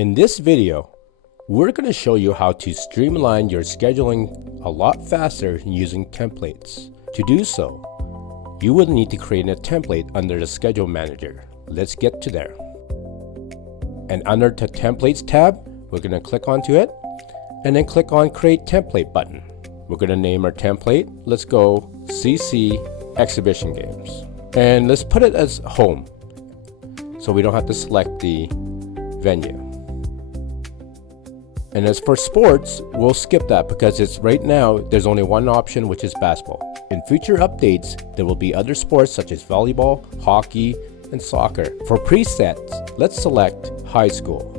In this video, we're going to show you how to streamline your scheduling a lot faster using templates. To do so, you will need to create a template under the Schedule Manager. Let's get to there. And under the Templates tab, we're going to click onto it and then click on Create Template button. We're going to name our template. Let's go CC Exhibition Games. And let's put it as home so we don't have to select the venue. And as for sports, we'll skip that because it's right now there's only one option, which is basketball. In future updates, there will be other sports such as volleyball, hockey, and soccer. For presets, let's select high school.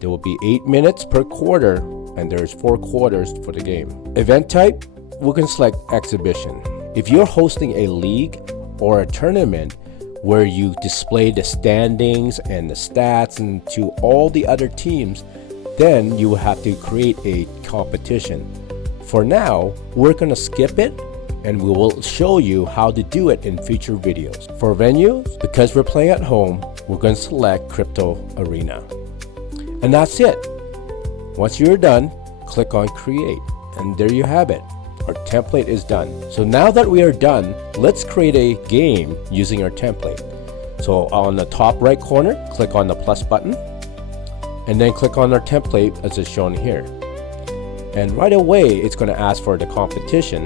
There will be 8 minutes per quarter and there's 4 quarters for the game. Event type, we can select exhibition. If you're hosting a league or a tournament where you display the standings and the stats and to all the other teams, then you will have to create a competition. For now, we're going to skip it and we will show you how to do it in future videos. For venues, because we're playing at home, we're going to select Crypto Arena. And that's it. Once you're done, click on Create. And there you have it. Our template is done. So now that we are done, let's create a game using our template. So on the top right corner, click on the plus button. And then click on our template as is shown here. And right away, it's going to ask for the competition,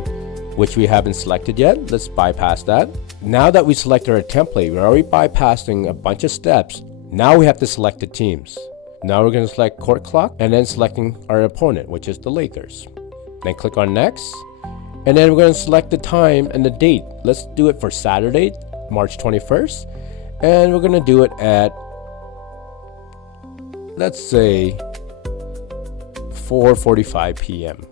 which we haven't selected yet. Let's bypass that. Now that we selected our template, we're already bypassing a bunch of steps. Now we have to select the teams. Now we're going to select CourtClok and then selecting our opponent, which is the Lakers. Then click on Next. And then we're going to select the time and the date. Let's do it for Saturday, March 21st. And we're going to do it at, let's say, 4:45 p.m.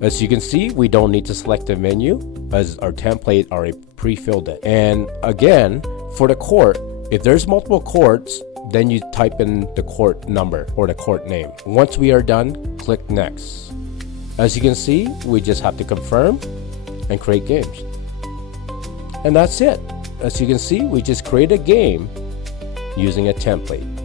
As you can see, we don't need to select a menu as our template already pre-filled it. And again, for the court, if there's multiple courts, then you type in the court number or the court name. Once we are done, click Next. As you can see, we just have to confirm and create games. And that's it. As you can see, we just created a game using a template.